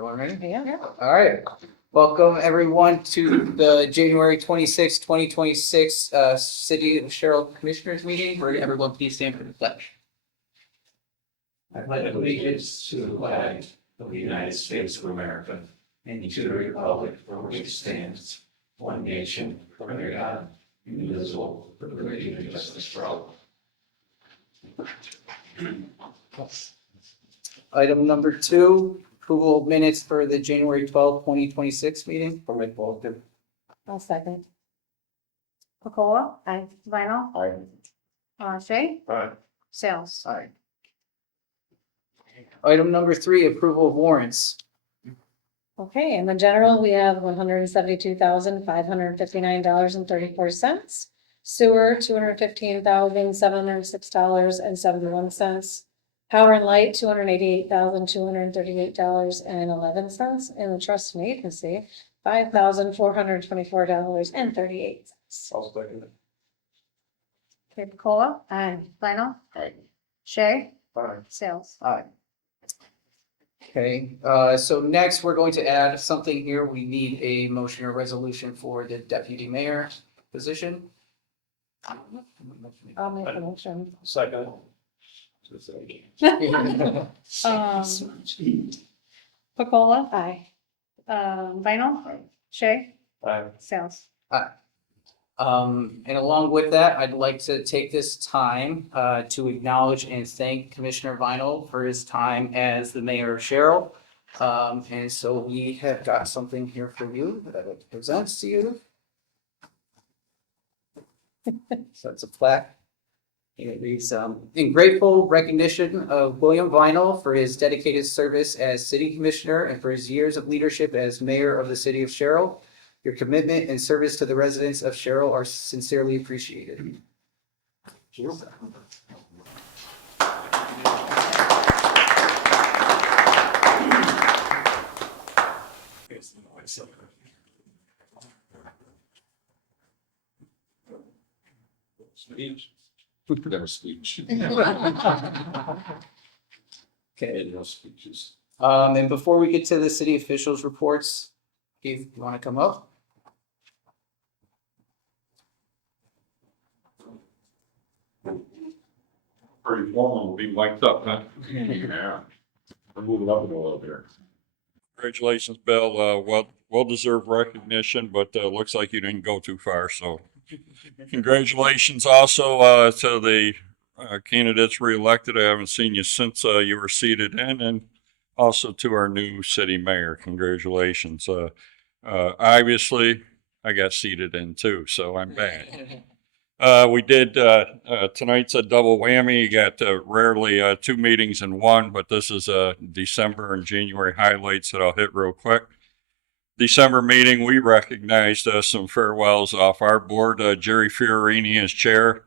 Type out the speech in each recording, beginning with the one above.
Everyone ready? Yeah. All right. Welcome everyone to the January 26, 2026 City of Sherrill Commissioners meeting. Where everyone please stand for the pledge. I pledge allegiance to the flag of the United States of America and to the republic for which it stands, one nation, under God, indivisible, with liberty and justice for all. Item number 2, approval of minutes for the January 12, 2026 meeting. For my fault. I'll second. Pacola? Aye. Vinyl? Aye. Shay? Aye. Sales? Aye. Item number 3, approval of warrants. Okay, in the general, we have $172,559.34. Sewer, $215,706.71. Power and light, $288,238.11. And the trust and agency, $5,424.38. I'll second it. Okay, Pacola? Aye. Vinyl? Aye. Shay? Aye. Sales? Aye. Okay, so next we're going to add something here. We need a motion or resolution for the deputy mayor position. I'll make a motion. Second. Pacola? Aye. Vinyl? Shay? Aye. Sales? And along with that, I'd like to take this time to acknowledge and thank Commissioner Vinyl for his time as the mayor of Sherrill. And so we have got something here for you that it presents to you. So it's a plaque. It reads, in grateful recognition of William Vinyl for his dedicated service as city commissioner and for his years of leadership as mayor of the city of Sherrill. Your commitment and service to the residents of Sherrill are sincerely appreciated. Never speech. Okay, No speeches. and before we get to the city officials' reports, Keith, you want to come up? Pretty formal, will be mic'd up, huh? Yeah. We're moving up a little bit. Congratulations, Bill. Well-deserved recognition, but looks like you didn't go too far, so. Congratulations also to the candidates re-elected. I haven't seen you since you were seated in, and also to our new city mayor. Congratulations. Obviously, I got seated in too, so I'm back. We did, tonight's a double whammy. You got rarely 2 meetings in one, but this is December and January highlights that I'll hit real quick. December meeting, we recognized some farewells off our board. Jerry Fiorini as chair.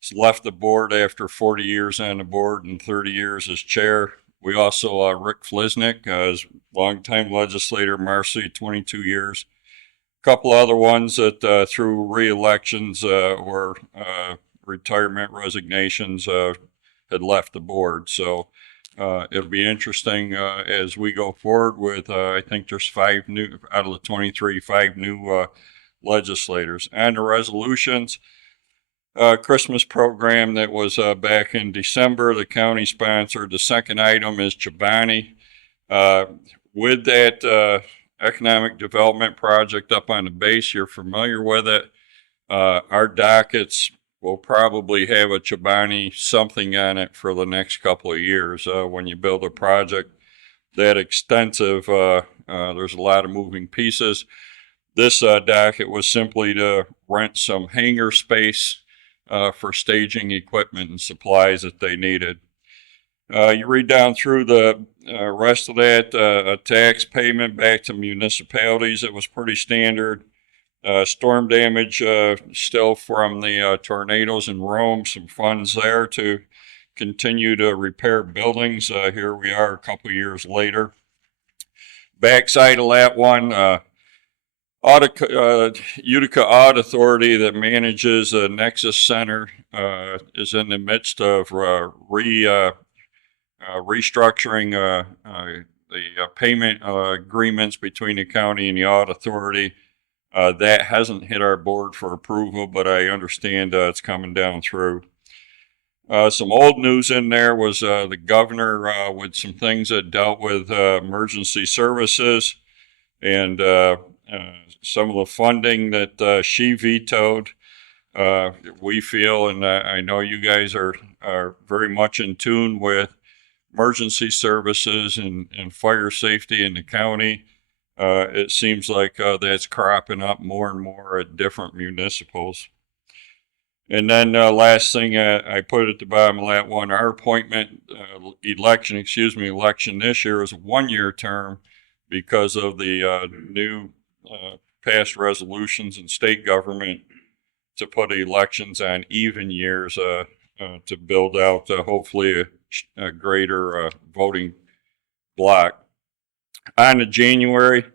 He's left the board after 40 years on the board and 30 years as chair. We also, Rick Flisnick, as longtime legislator, Marcy, 22 years. Couple other ones that through re-elections or retirement resignations had left the board. So it'll be interesting as we go forward with, I think there's 5 new, out of the 23, 5 new legislators. And the resolutions, Christmas program that was back in December, the county sponsored. The second item is Chobani. With that economic development project up on the base, you're familiar with it. Our dockets will probably have a Chobani something on it for the next couple of years. When you build a project that extensive, there's a lot of moving pieces. This docket was simply to rent some hangar space for staging equipment and supplies that they needed. You read down through the rest of that, a tax payment back to municipalities. It was pretty standard. Storm damage still from the tornadoes in Rome, some funds there to continue to repair buildings. Here we are a couple years later. Backside of that one, Utica Audit Authority that manages the Nexus Center is in the midst of restructuring payment agreements between the county and the audit authority. That hasn't hit our board for approval, but I understand it's coming down through. Some old news in there was the governor with some things that dealt with emergency services and some of the funding that she vetoed. We feel, and I know you guys are very much in tune with emergency services and fire safety in the county. It seems like that's cropping up more and more at different municipals. And then last thing I put at the bottom of that one, our election this year is a 1-year term because of the new passed resolutions in state government to put elections on even years to build out hopefully a greater voting block. On to January,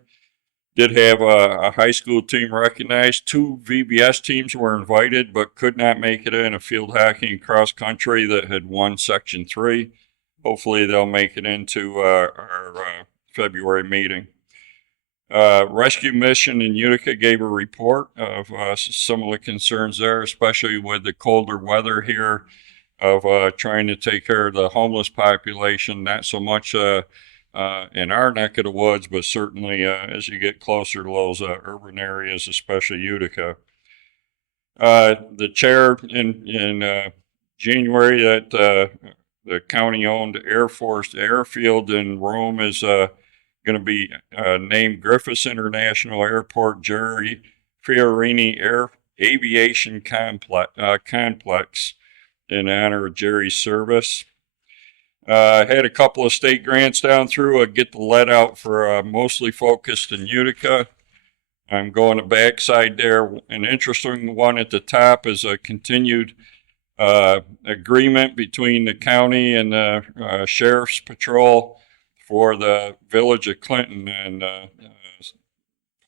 did have a high school team recognized. 2 VBS teams were invited but could not make it in, a field hockey and cross country that had won Section 3. Hopefully they'll make it into our February meeting. Rescue mission in Utica gave a report of some of the concerns there, especially with the colder weather here, of trying to take care of the homeless population, not so much in our neck of the woods, but certainly as you get closer to those urban areas, especially Utica. The chair in January that the county-owned Air Force Airfield in Rome is going to be named Griffiths International Airport Jerry Fiorini Aviation Complex in honor of Jerry's service. Had a couple of state grants down through. Get the lead out for mostly focused in Utica. I'm going to backside there. An interesting one at the top is a continued agreement between the county and the Sheriff's Patrol for the Village of Clinton and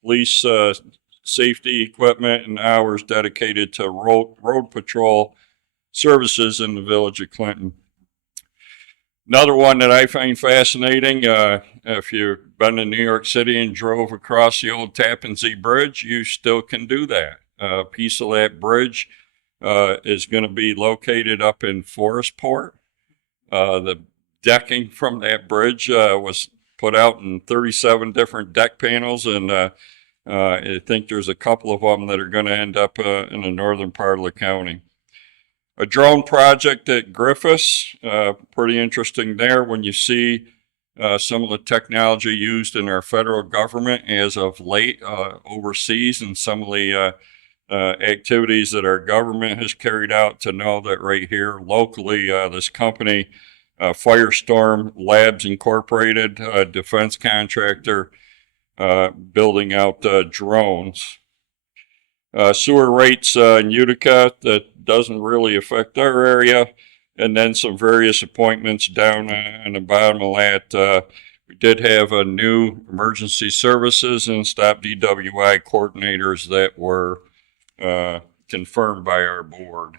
police safety equipment and hours dedicated to road patrol services in the Village of Clinton. Another one that I find fascinating, if you've been to New York City and drove across the old Tappan Zee Bridge, you still can do that. A piece of that bridge is going to be located up in Forestport. The decking from that bridge was put out in 37 different deck panels, and I think there's a couple of them that are going to end up in the northern part of the county. A drone project at Griffiths, pretty interesting there when you see some of the technology used in our federal government as of late overseas, and some of the activities that our government has carried out, to know that right here locally, this company, Firestorm Labs Incorporated, a defense contractor, building out drones. Sewer rates in Utica that doesn't really affect our area, and then some various appointments down on the bottom of that. We did have a new emergency services and stop DWI coordinators that were confirmed by our board.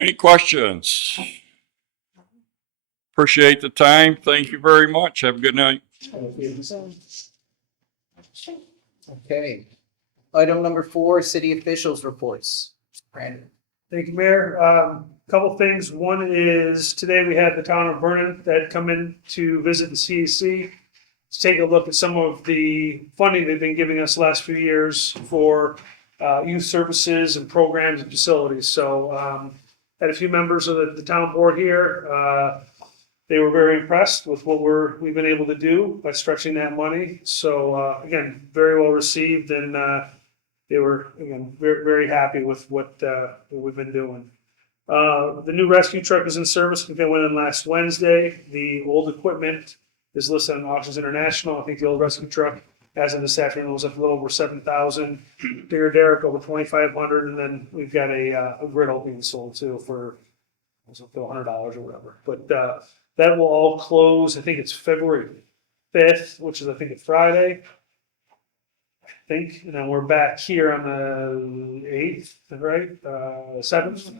Any questions? Appreciate the time. Thank you very much. Have a good night. Okay. Item number 4, city officials reports. Brandon. Thank you, Mayor. Couple things. One is today we had the town of Vernon that come in to visit the CAC to take a look at some of the funding they've been giving us the last few years for youth services and programs and facilities. So had a few members of the town board here. They were very impressed with what we've been able to do by stretching that money. So again, very well received, and they were, again, very, very happy with what we've been doing. The new rescue truck is in service. I think they went in last Wednesday. The old equipment is listed on Auctions International. I think the old rescue truck, as of this afternoon, was up a little over 7,000. Bigger derrick over 2,500, and then we've got a griddle being sold too for $100 or whatever. But that will all close. I think it's February 5th, which is I think a Friday. And then we're back here on the 8th, right? 7th.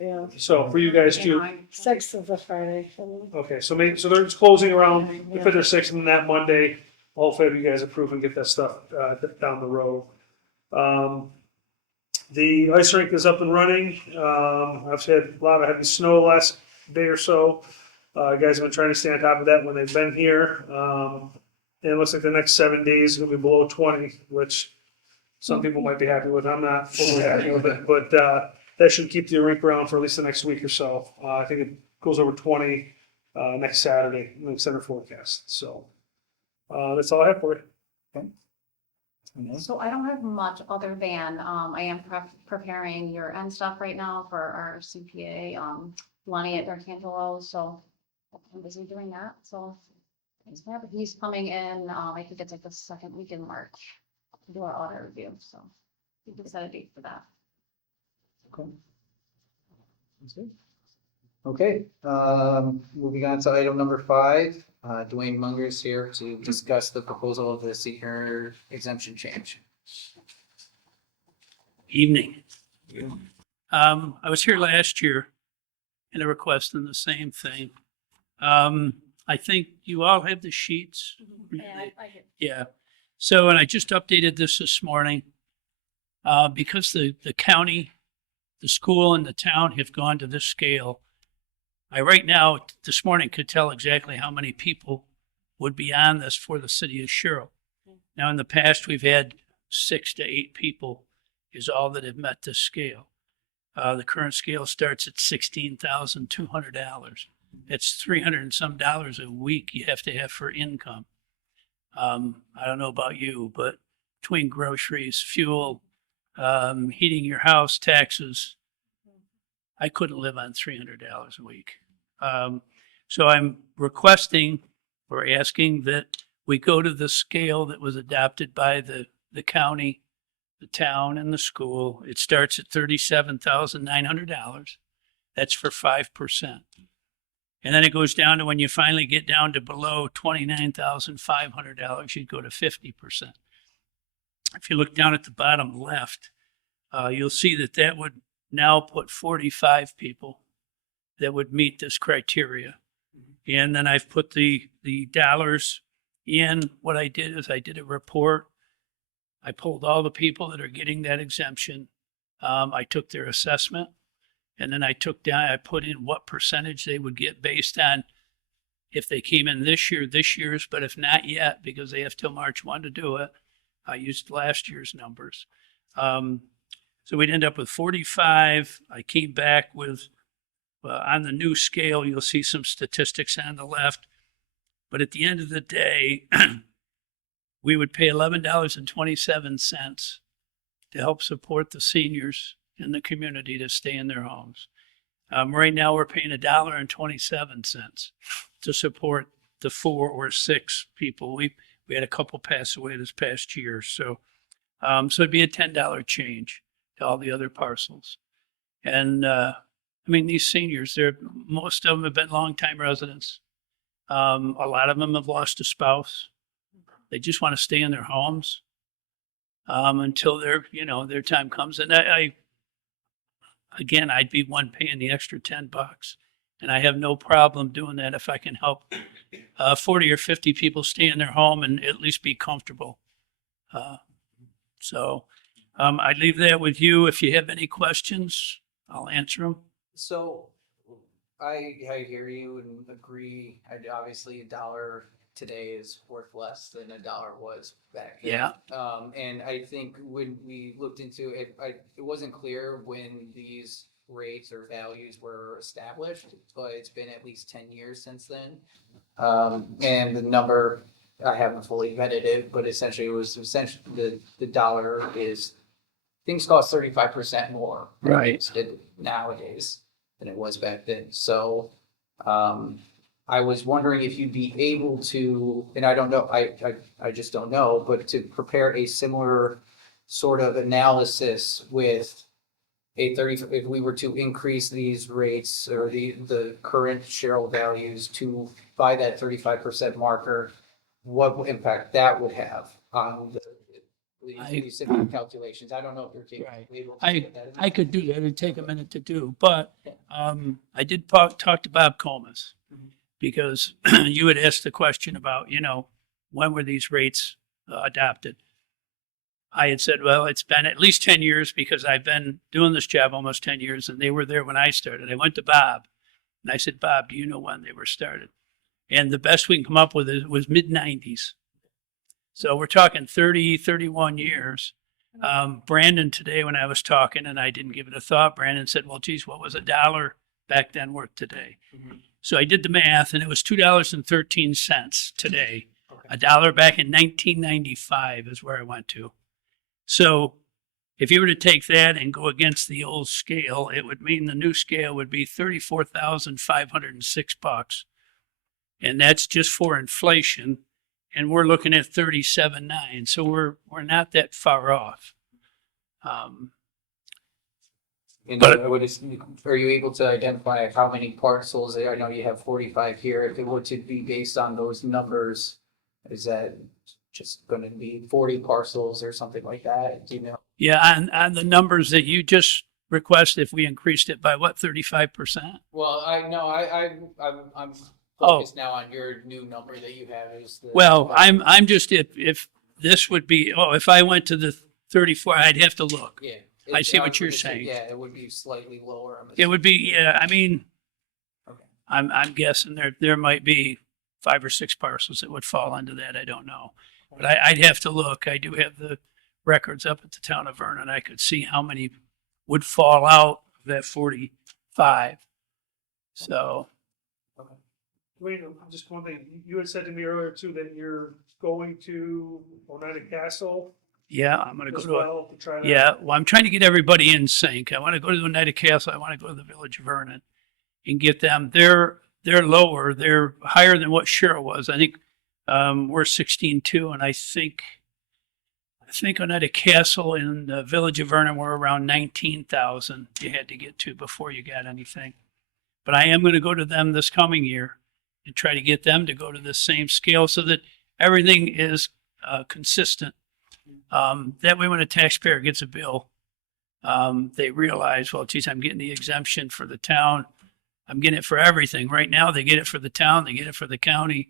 Yeah. So for you guys too. 6th is a Friday. Okay, so maybe, so they're just closing around the 5th or 6th, and then that Monday, hopefully you guys approve and get that stuff down the road. The ice rink is up and running. I've had a lot of heavy snow last day or so. Guys have been trying to stay on top of that when they've been here. And it looks like the next 7 days is gonna be below 20, which some people might be happy with. I'm not fully happy with it, but that should keep the rink around for at least the next week or so. I think it goes over 20 next Saturday, next center forecast. So that's all I have for you. So I don't have much other than, I am preparing your end stuff right now for our CPA, Lonnie at D'Arcangelo, so I'm busy doing that, so. He's coming in, I think it's like the second week in March to do our audit review, so we can set a date for that. Okay, moving on to item number 5, Dwayne Munger is here to discuss the proposal of the senior exemption change. Evening. I was here last year and requesting the same thing. I think you all have the sheets. Yeah. So, and I just updated this morning, because the county, the school and the town have gone to this scale. I right now, this morning, could tell exactly how many people would be on this for the city of Sherrill. Now, in the past, we've had 6 to 8 people is all that have met this scale. The current scale starts at $16,200. It's $300 and some dollars a week you have to have for income. I don't know about you, but between groceries, fuel, heating your house, taxes, I couldn't live on $300 a week. So I'm requesting or asking that we go to the scale that was adopted by the county, the town, and the school. It starts at $37,900. That's for 5%. And then it goes down to when you finally get down to below $29,500, you'd go to 50%. If you look down at the bottom left, you'll see that would now put 45 people that would meet this criteria. And then I've put the dollars in. What I did is I did a report. I pulled all the people that are getting that exemption. I took their assessment. And then I put in what percentage they would get based on if they came in this year's, but if not yet, because they have till March 1 to do it, I used last year's numbers. So we'd end up with 45. I came back with, on the new scale, you'll see some statistics on the left. But at the end of the day, we would pay $11.27 to help support the seniors in the community to stay in their homes. Right now, we're paying $1.27 to support the 4 or 6 people. We had a couple pass away this past year, so it'd be a $10 change to all the other parcels. And I mean, these seniors, most of them have been longtime residents. A lot of them have lost a spouse. They just want to stay in their homes until their time comes. And Again, I'd be one paying the extra $10, and I have no problem doing that if I can help 40 or 50 people stay in their home and at least be comfortable. So I leave that with you. If you have any questions, I'll answer them. So I hear you and agree. Obviously, $1 today is worth less than $1 was back then. Yeah. And I think when we looked into it, it wasn't clear when these rates or values were established, but it's been at least 10 years since then. And the number, I haven't fully vetted it, but essentially the dollar is, things cost 35% more. Right. Nowadays than it was back then. So, I was wondering if you'd be able to, and I don't know, I just don't know, but to prepare a similar sort of analysis with if we were to increase these rates or the current Sherrill values by that 35% marker, what impact that would have on the when you said your calculations. I don't know if you're capable. Right. able to put that in. I could do that. It'd take a minute to do, but, I did talk to Bob Comas because you had asked the question about, when were these rates adopted? I had said, well, it's been at least 10 years because I've been doing this job almost 10 years and they were there when I started. I went to Bob and I said, Bob, do you know when they were started? And the best we can come up with was mid 90s. So we're talking 30, 31 years. Brandon today, when I was talking and I didn't give it a thought, Brandon said, well, geez, what was $1 back then worth today? So I did the math and it was $2.13 today. Okay. $1 back in 1995 is where I went to. So if you were to take that and go against the old scale, it would mean the new scale would be $34,506. And that's just for inflation. And we're looking at 37.9. So we're not that far off. And But- are you able to identify how many parcels? I know you have 45 here. If it were to be based on those numbers, is that just going to be 40 parcels or something like that? Do you know? Yeah, on the numbers that you just request, if we increased it by what, 35%? Well, I'm Oh. focused now on your new number that you have. Well, I'm just, if this would be, if I went to the 34, I'd have to look. Yeah. I see what was you're gonna say, saying. Yeah, it would be slightly lower. It would be, yeah, I mean, Okay. I'm guessing there might be 5 or 6 parcels that would fall into that. I don't know. But I'd have to look. I do have the records up at the town of Vernon. I could see how many would fall out of that 45. So, Wait, just one thing. You had said to me earlier too that you're going to Oneida Castle yeah, I'm going to go as to it. well to try to. Yeah, well, I'm trying to get everybody in sync. I want to go to the Oneida Castle. I want to go to the Village of Vernon and get them. They're lower. They're higher than what Sherrill was. I think we're 16.2, and I think Oneida Castle in the Village of Vernon were around 19,000 you had to get to before you got anything. But I am going to go to them this coming year and try to get them to go to the same scale so that everything is consistent. That way, when a taxpayer gets a bill, they realize, well, geez, I'm getting the exemption for the town. I'm getting it for everything. Right now, they get it for the town, they get it for the county,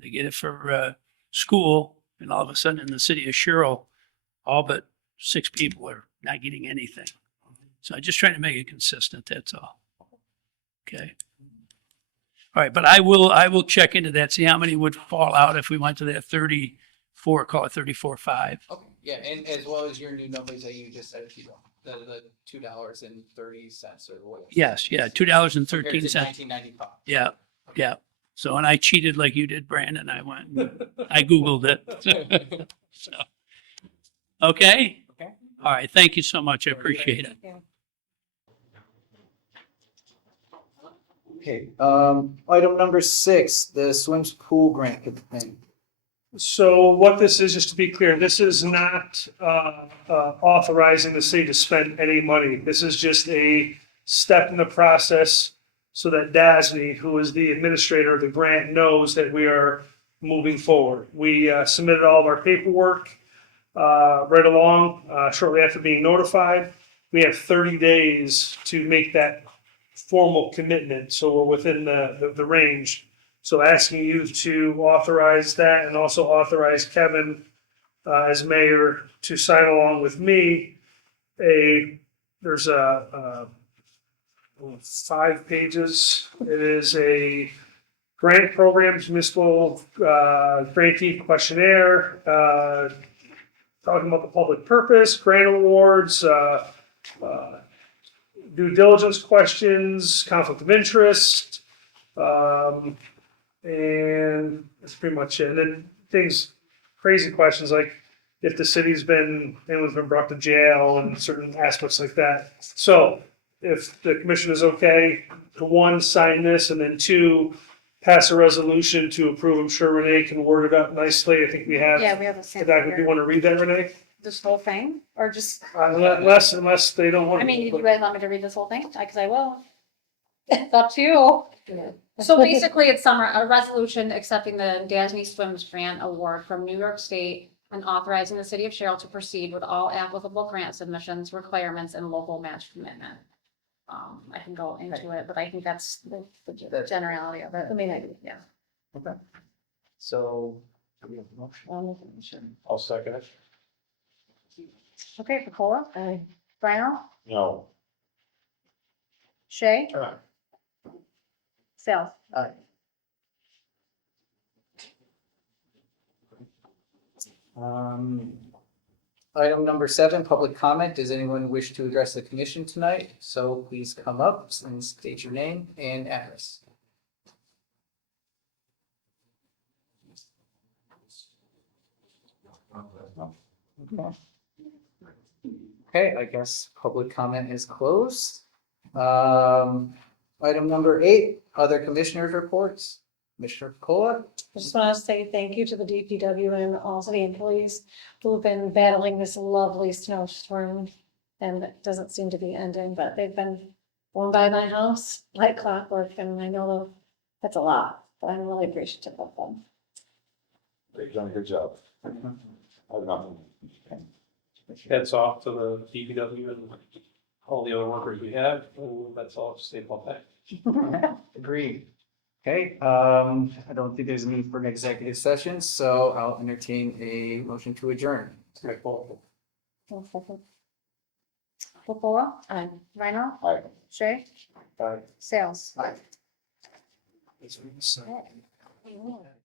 they get it for school, and all of a sudden in the city of Sherrill, all but 6 people are not getting anything. So I'm just trying to make it consistent, that's all. Okay. All right, but I will check into that, see how many would fall out if we went to that 34, call it 34.5. Okay, yeah, and as well as your new numbers that you just said, if you don't, the $2.30 or what? Yes, yeah, $2.13. 1995. Yeah, yeah. So, and I cheated like you did, Brandon. I went, and I Googled it. So, okay? Okay. All right, thank you so much. I appreciate it. Okay, item number 6, the swims pool grant thing. So what this is, just to be clear, this is not authorizing the city to spend any money. This is just a step in the process so that DASNY, who is the administrator of the grant, knows that we are moving forward. We submitted all of our paperwork right along shortly after being notified. We have 30 days to make that formal commitment, so we're within the range. So asking you to authorize that and also authorize Kevin as mayor to sign along with me. There's 5 pages. It is a grant programs, municipal grantee questionnaire, talking about the public purpose, grant awards, due diligence questions, conflict of interest, and that's pretty much it. And then things, crazy questions like if the city's anyone's been brought to jail and certain aspects like that. So if the commission is okay to 1, sign this, and then 2, pass a resolution to approve. I'm sure Renee can word it up nicely. I think we have. Yeah, we have a Do sample you here. want to read that, Renee? This whole thing, or just, Unless they don't want. I mean, you guys want me to read this whole thing? Because I will. It's up to you. So basically, it's a resolution accepting the DASNY Swims Grant Award from New York State and authorizing the city of Sherrill to proceed with all applicable grant submissions, requirements, and local match commitment. I can go into it, but I think that's the generality of it. The main idea, yeah. Okay. So. do we have a motion? I'll second it. Okay, Pacola? Aye. Briano? No. Shay? Aye. Sales? Aye. Item number 7, public comment. Does anyone wish to address the commission tonight? So please come up and state your name and address. Okay, I guess public comment is closed. Item number 8, other commissioners' reports. Commissioner Cola? I just want to say thank you to the DPW and also the employees who have been battling this lovely snowstorm. And it doesn't seem to be ending, but they've been going by my house like clockwork, and I know that's a lot, but I'm really appreciative of them. They've done a good job. I have nothing. Heads off to the DPW and all the other workers we have, and that's all I'll say about that. Agreed. Okay, I don't think there's a need for an executive session, so I'll entertain a motion to adjourn. Pacola? Aye. Briano? Aye. Shay? Aye. Sales? Aye. Okay.